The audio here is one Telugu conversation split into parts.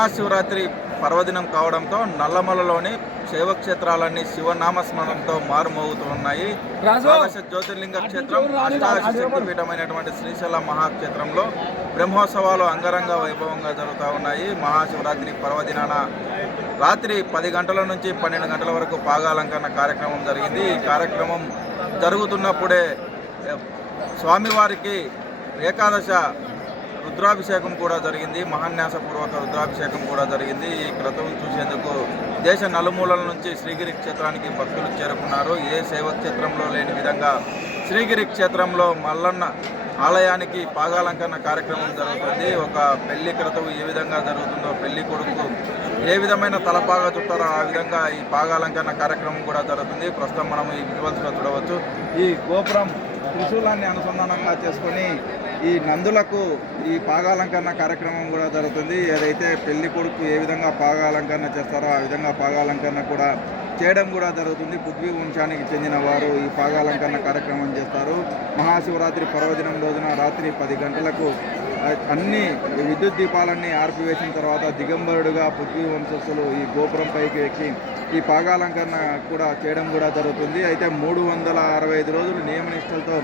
మహాశివరాత్రి పర్వదినం కావడంతో నల్లమలలోని శైవక్షేత్రాలన్నీ శివనామస్మరణంతో మారుమోగుతున్నాయి. ద్వాదశ జ్యోతిర్లింగ క్షేత్రం, అష్టాదశ శక్తిపీఠమైనటువంటి శ్రీశైల మహాక్షేత్రంలో బ్రహ్మోత్సవాలు అంగరంగ వైభవంగా జరుగుతూ ఉన్నాయి. మహాశివరాత్రి పర్వదినాన రాత్రి 10 గంటల నుంచి 12 గంటల వరకు పాగాలంకరణ కార్యక్రమం జరిగింది. ఈ కార్యక్రమం జరుగుతున్నప్పుడే స్వామివారికి ఏకాదశ రుద్రాభిషేకం కూడా జరిగింది. మహాన్యాసపూర్వక రుద్రాభిషేకం కూడా జరిగింది. ఈ క్రతువును చూసేందుకు దేశ నలుమూలల నుంచి శ్రీగిరి క్షేత్రానికి భక్తులు చేరుకున్నారు. ఏ శైవక్షేత్రంలో లేని విధంగా శ్రీగిరి క్షేత్రంలో మల్లన్న ఆలయానికి పాగాలంకరణ కార్యక్రమం జరుగుతుంది. ఒక పెళ్లి క్రతువు ఏ విధంగా జరుగుతుందో, పెళ్లి కొడుకు ఏ విధమైన తలపాగా చుట్టారో ఆ విధంగా ఈ పాగాలంకరణ కార్యక్రమం కూడా జరుగుతుంది. ప్రస్తుతం మనం ఈ విజువల్స్లో చూడవచ్చు. ఈ గోపురం త్రిశూలాన్ని అనుసంధానంగా చేసుకొని ఈ నందులకు ఈ పాగాలంకరణ కార్యక్రమం కూడా జరుగుతుంది. ఏదైతే పెళ్లి కొడుకు ఏ విధంగా పాగాలంకరణ చేస్తారో ఆ విధంగా పాగాలంకరణ కూడా చేయడం కూడా జరుగుతుంది. పృథ్వీ వంశానికి చెందిన వారు ఈ పాగాలంకరణ కార్యక్రమం చేస్తారు. మహాశివరాత్రి పర్వదినం రోజున రాత్రి 10 గంటలకు అన్ని విద్యుత్ దీపాలన్నీ ఆర్పివేసిన తర్వాత దిగంబరుడుగా పృథ్వీ వంశస్థులు ఈ గోపురం పైకి ఎక్కి ఈ పాగాలంకరణ కూడా చేయడం కూడా జరుగుతుంది. అయితే 365 రోజులు నియమనిష్టలతో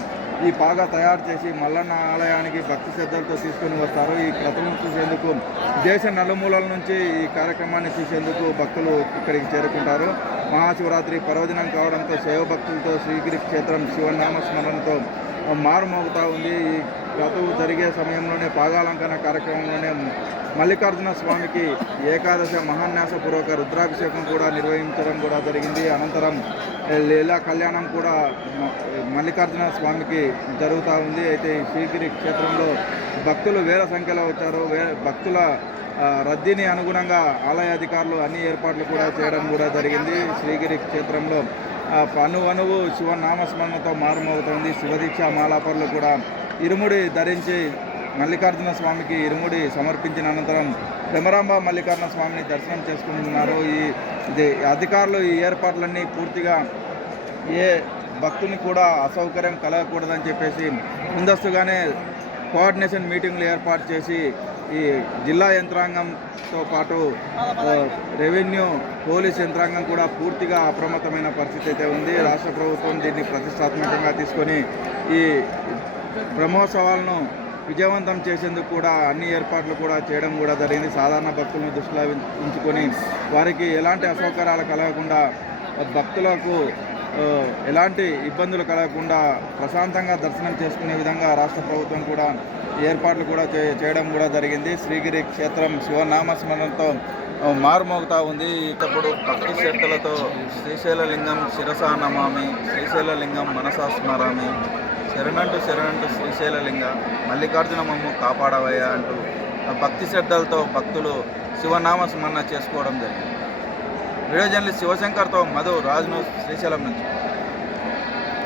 ఈ పాగా తయారు చేసి మల్లన్న ఆలయానికి భక్తి శ్రద్ధలతో తీసుకొని వస్తారు. ఈ క్రతువును చూసేందుకు దేశ నలుమూలల నుంచి ఈ కార్యక్రమాన్ని చూసేందుకు భక్తులు ఇక్కడికి చేరుకుంటారు. మహాశివరాత్రి పర్వదినం కావడంతో శైవ భక్తులతో శ్రీగిరి క్షేత్రం శివనామస్మరణతో మారుమోగుతూ ఉంది. ఈ క్రతువు జరిగే సమయంలోనే పాగాలంకరణ కార్యక్రమంలోనే మల్లికార్జున స్వామికి ఏకాదశ మహాన్యాసపూర్వక రుద్రాభిషేకం కూడా నిర్వహించడం కూడా జరిగింది. అనంతరం లీలా కళ్యాణం కూడా మల్లికార్జున స్వామికి జరుగుతూ ఉంది. అయితే ఈ శ్రీగిరి క్షేత్రంలో భక్తులు వేల సంఖ్యలో వచ్చారు. భక్తుల రద్దీని అనుగుణంగా ఆలయ అధికారులు అన్ని ఏర్పాట్లు కూడా చేయడం కూడా జరిగింది. శ్రీగిరి క్షేత్రంలో అణువణువు శివనామస్మరణతో మారుమవుతోంది. శివదీక్ష మాలాపరులు కూడా ఇరుముడి ధరించి మల్లికార్జున స్వామికి ఇరుముడి సమర్పించిన అనంతరం భ్రమరాంబ మల్లికార్జున స్వామిని దర్శనం చేసుకుంటున్నారు. ఈ అధికారులు ఈ ఏర్పాట్లన్నీ పూర్తిగా ఏ భక్తుని కూడా అసౌకర్యం కలగకూడదని చెప్పేసి ముందస్తుగానే కోఆర్డినేషన్ మీటింగ్లు ఏర్పాటు చేసి ఈ జిల్లా యంత్రాంగంతో పాటు రెవెన్యూ పోలీస్ యంత్రాంగం కూడా పూర్తిగా అప్రమత్తమైన పరిస్థితి అయితే ఉంది. రాష్ట్ర ప్రభుత్వం దీన్ని ప్రతిష్టాత్మకంగా తీసుకొని ఈ బ్రహ్మోత్సవాలను విజయవంతం చేసేందుకు కూడా అన్ని ఏర్పాట్లు కూడా చేయడం కూడా జరిగింది. సాధారణ భక్తులను దృష్టిలో ఉంచుకొని వారికి ఎలాంటి అసౌకర్యాలు కలగకుండా, భక్తులకు ఎలాంటి ఇబ్బందులు కలగకుండా ప్రశాంతంగా దర్శనం చేసుకునే విధంగా రాష్ట్ర ప్రభుత్వం కూడా ఏర్పాట్లు కూడా చేయడం కూడా జరిగింది. శ్రీగిరి క్షేత్రం శివనామస్మరణతో మారుమోగుతూ ఉంది. ఇప్పుడు భక్తి శ్రద్ధలతో శ్రీశైలలింగం శిరసా నమామి, శ్రీశైలలింగం మనసా స్మరామి, శరణంటూ శరణంటూ శ్రీశైలలింగ మల్లికార్జున మమ్ము కాపాడవయ్యా అంటూ భక్తి శ్రద్ధలతో భక్తులు శివనామస్మరణ చేసుకోవడం జరిగింది. వీడియో జర్నలిస్ట్ శివశంకర్తో మధు, రాజ్ న్యూస్, శ్రీశైలం నుంచి.